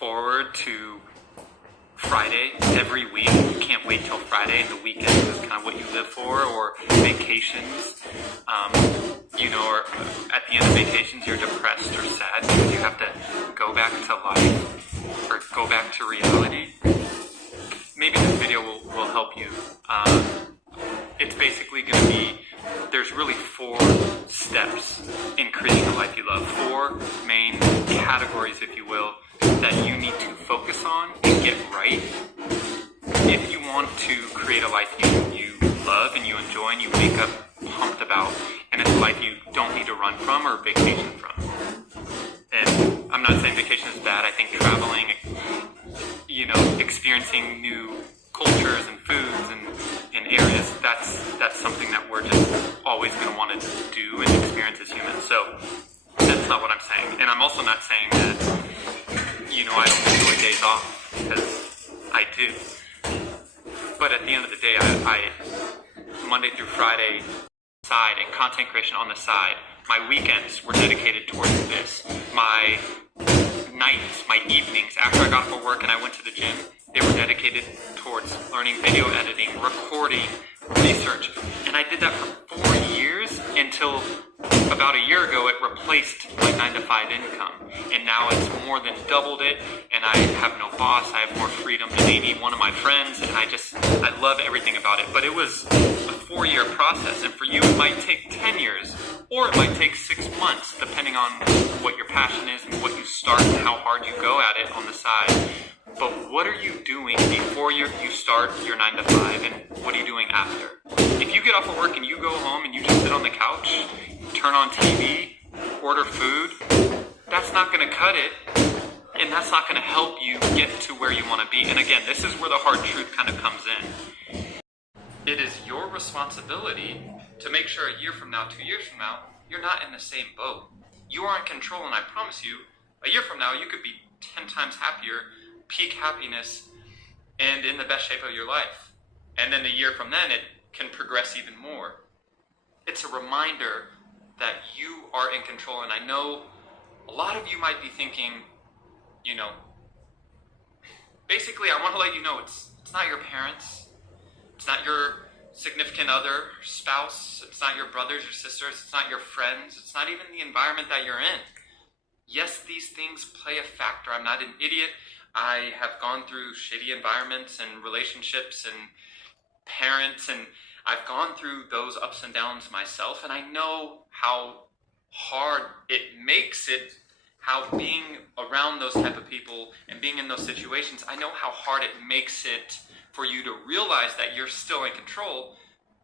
forward to Friday every week. You can't wait till Friday, and the weekend is kind of what you live for, or vacations. Or at the end of vacations, you're depressed or sad because you have to go back to life or go back to reality. Maybe this video will help you. It's basically going to be, there's really 4 steps in creating a life you love. 4 main categories, if you will, that you need to focus on and get right if you want to create a life you love and you enjoy and you wake up pumped about, and it's a life you don't need to run from or vacation from. And I'm not saying vacation is bad. I think traveling, experiencing new cultures and foods and areas, that's something that we're just always going to want to do and experience as humans. So that's not what I'm saying. And I'm also not saying that, I don't enjoy days off, because I do. But at the end of the day, I Monday through Friday side and content creation on the side, my weekends were dedicated towards this. My nights, my evenings, after I got off of work and I went to the gym, they were dedicated towards learning video editing, recording, research. And I did that for 4 years until about a year ago it replaced my 9-to-5 income. And now it's more than doubled it, and I have no boss, I have more freedom than maybe one of my friends, and I love everything about it. But it was a 4-year process, and for you it might take 10 years, or it might take 6 months, depending on what your passion is and what you start and how hard you go at it on the side. But what are you doing before you start your 9-to-5, and what are you doing after? If you get off of work and you go home and you just sit on the couch, turn on TV, order food, that's not going to cut it, and that's not going to help you get to where you want to be. And again, this is where the hard truth kind of comes in. It is your responsibility to make sure a year from now, 2 years from now, you're not in the same boat. You are in control, and I promise you, a year from now, you could be 10 times happier, peak happiness, and in the best shape of your life. And then a year from then, it can progress even more. It's a reminder that you are in control. And I know a lot of you might be thinking, basically I want to let you know it's not your parents, it's not your significant other, spouse, it's not your brothers or sisters, it's not your friends, it's not even the environment that you're in. Yes, these things play a factor. I'm not an idiot. I have gone through shitty environments and relationships and parents, and I've gone through those ups and downs myself, and I know how hard it makes it, how being around those type of people and being in those situations, I know how hard it makes it for you to realize that you're still in control,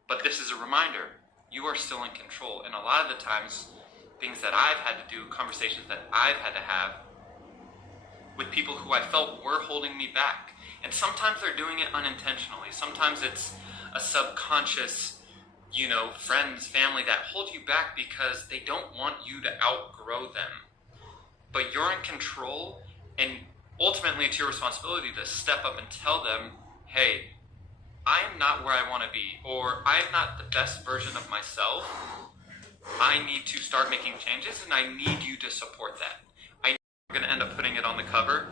but this is a reminder, you are still in control. And a lot of the times, things that I've had to do, conversations that I've had to have with people who I felt were holding me back. And sometimes they're doing it unintentionally. Sometimes it's a subconscious, friends, family that hold you back because they don't want you to outgrow them. But you're in control, and ultimately it's your responsibility to step up and tell them, hey, I am not where I want to be, or I am not the best version of myself. I need to start making changes, and I need you to support that. I'm going to end up putting it on the cover.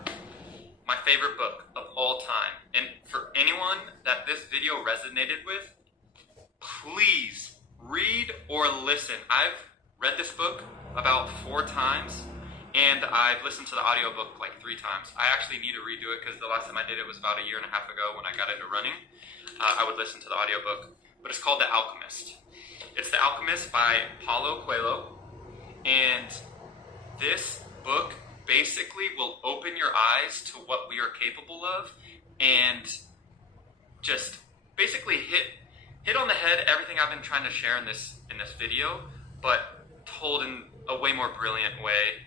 My favorite book of all time. And for anyone that this video resonated with, please read or listen. I've read this book about 4 times, and I've listened to the audiobook like 3 times. I actually need to redo it because the last time I did it was about 1.5 years ago when I got into running. I would listen to the audiobook, but it's called The Alchemist. It's The Alchemist by Paulo Coelho, and this book basically will open your eyes to what we are capable of, and just basically hit on the head everything I've been trying to share in this video, but told in a way more brilliant way.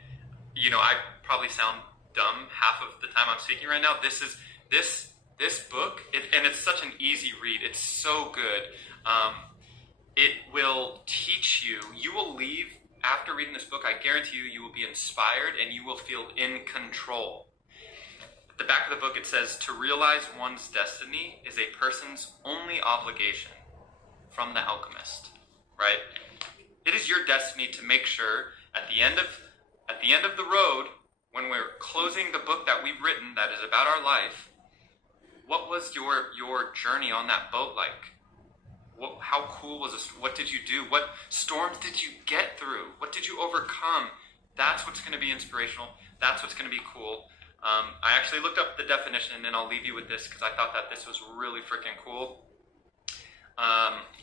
I probably sound dumb half of the time I'm speaking right now. This book, and it's such an easy read. It's so good. It will teach you. You will leave after reading this book. I guarantee you will be inspired and you will feel in control. At the back of the book it says, to realize one's destiny is a person's only obligation. From The Alchemist, right? It is your destiny to make sure at the end of the road, when we're closing the book that we've written that is about our life, what was your journey on that boat like? How cool was this? What did you do? What storms did you get through? What did you overcome? That's what's going to be inspirational. That's what's going to be cool. I actually looked up the definition, and then I'll leave you with this because I thought that this was really freaking cool.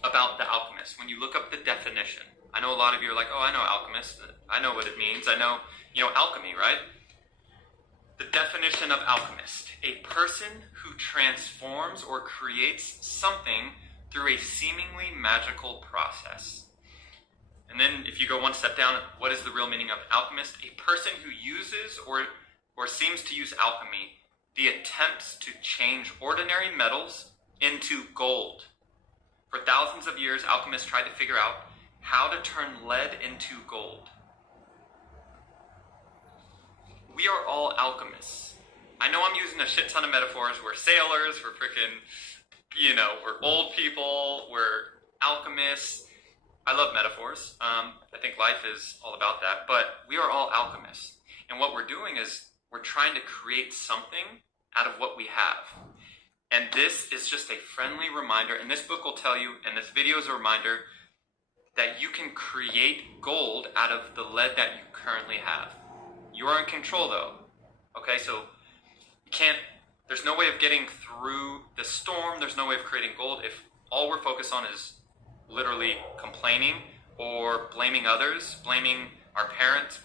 About the alchemist. When you look up the definition, I know a lot of you are like, oh, I know alchemist. I know what it means. I know, alchemy, right? The definition of alchemist: a person who transforms or creates something through a seemingly magical process. And then if you go one step down, what is the real meaning of alchemist? A person who uses or seems to use alchemy, the attempts to change ordinary metals into gold. For thousands of years, alchemists tried to figure out how to turn lead into gold. We are all alchemists. I know I'm using a shit ton of metaphors. We're sailors, we're freaking, we're old people, we're alchemists. I love metaphors. I think life is all about that. But we are all alchemists. And what we're doing is we're trying to create something out of what we have. And this is just a friendly reminder, and this book will tell you, and this video is a reminder, that you can create gold out of the lead that you currently have. You are in control though. Okay, so there's no way of getting through the storm, there's no way of creating gold if all we're focused on is literally complaining or blaming others, blaming our parents,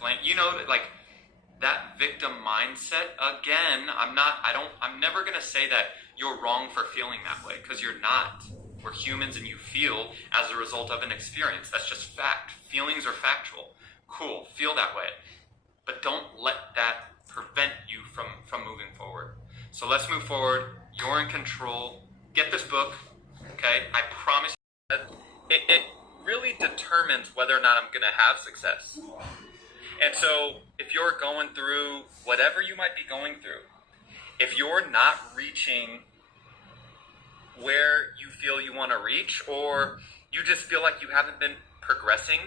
that victim mindset. Again, I'm never gonna say that you're wrong for feeling that way, because you're not. We're humans and you feel as a result of an experience. That's just fact. Feelings are factual. Cool, feel that way. But don't let that prevent you from moving forward. So let's move forward. You're in control. Get this book, okay? I promise you that it really determines whether or not I'm gonna have success. And so if you're going through whatever you might be going through, if you're not reaching where you feel you want to reach, or you just feel like you haven't been progressing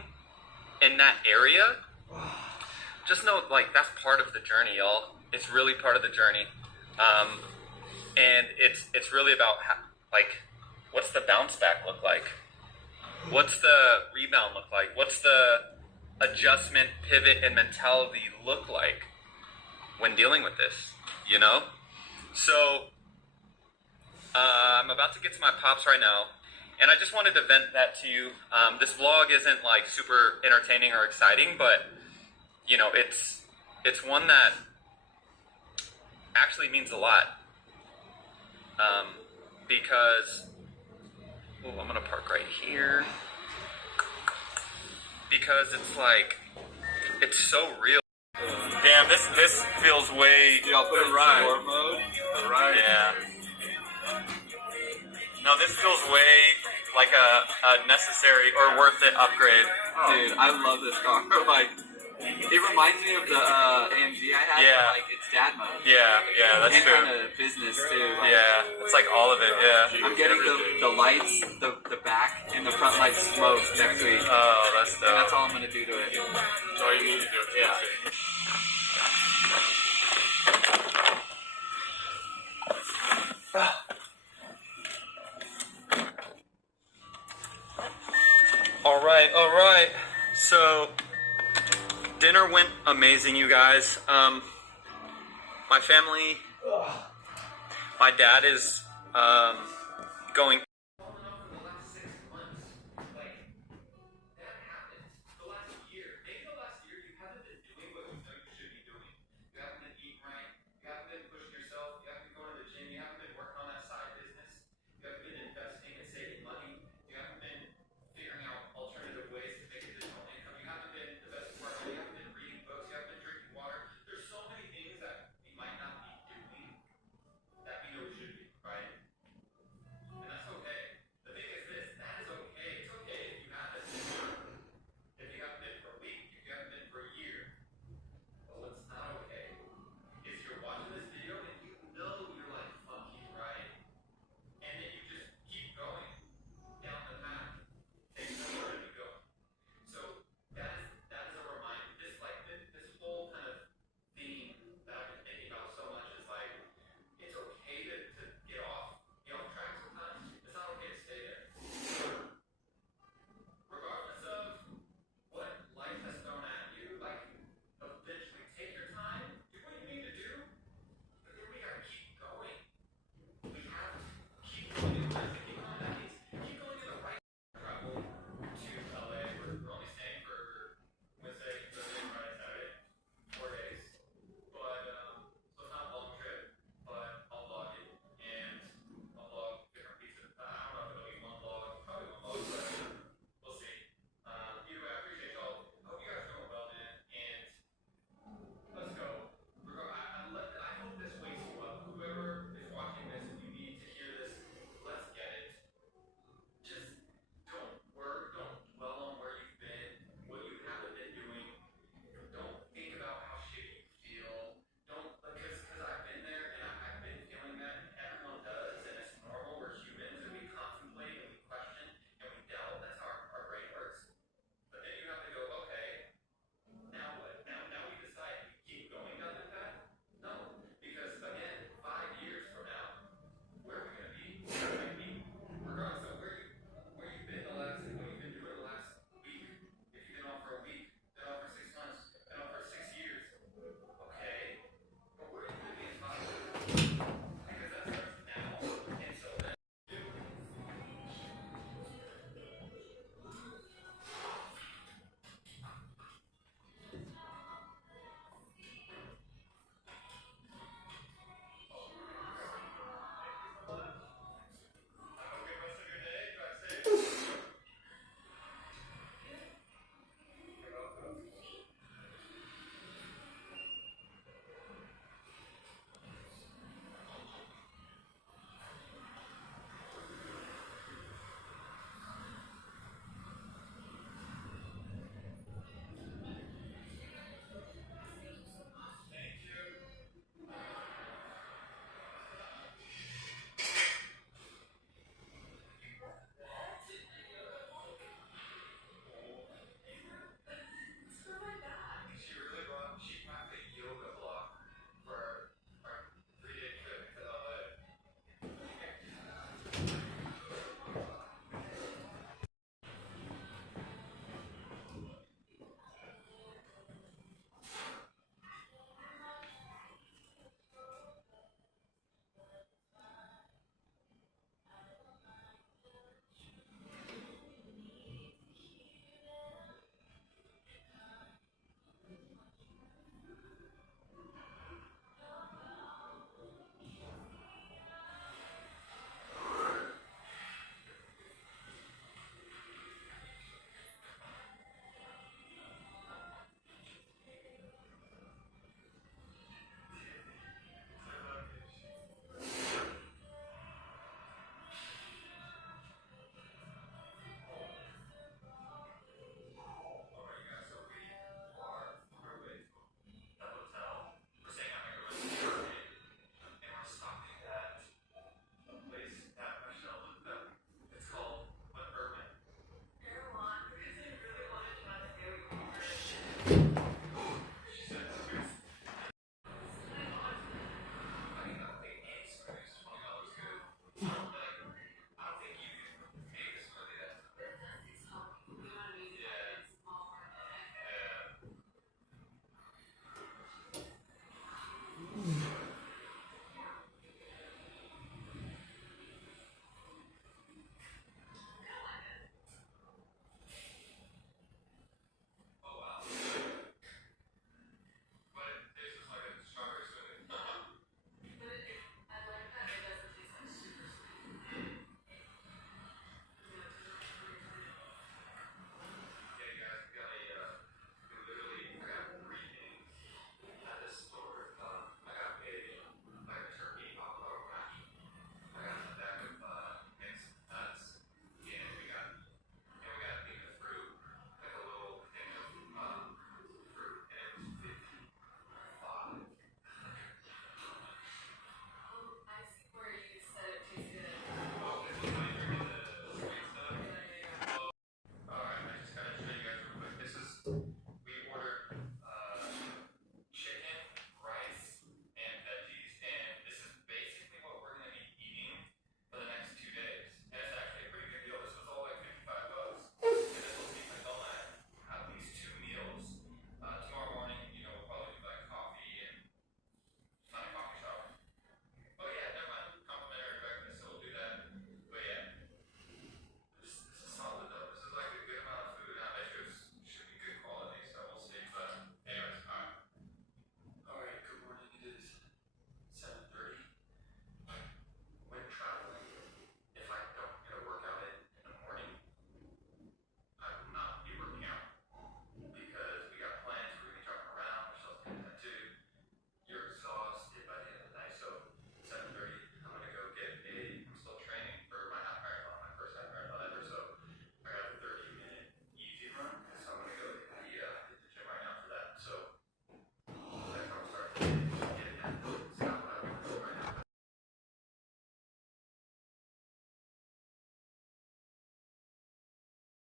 in that area, just know that's part of the journey, y'all. It's really part of the journey. And it's really about what's the bounce back look like? What's the rebound look like? What's the adjustment, pivot, and mentality look like when dealing with this, So, I'm about to get to my pops right now, and I just wanted to vent that to you. This vlog isn't super entertaining or exciting, but it's one that actually means a lot. Because I'm gonna park right here. Because it's so real. Damn, this feels way. Dude, I'll put it in sport mode. Right. Yeah. No, this feels way like a necessary or worth it upgrade. Oh. Dude, I love this car. It reminds me of the AMG I had. Yeah. But, it's dad mode. Yeah, that's and true. And kind of business too. Yeah, it's all of it. Yeah. I'm getting the lights, the back, and the front lights smoked next week. Oh, that's dope. And that's all I'm gonna do to it. That's all you need to do. Yeah. All right. So, dinner went amazing, you guys. My family, my dad is going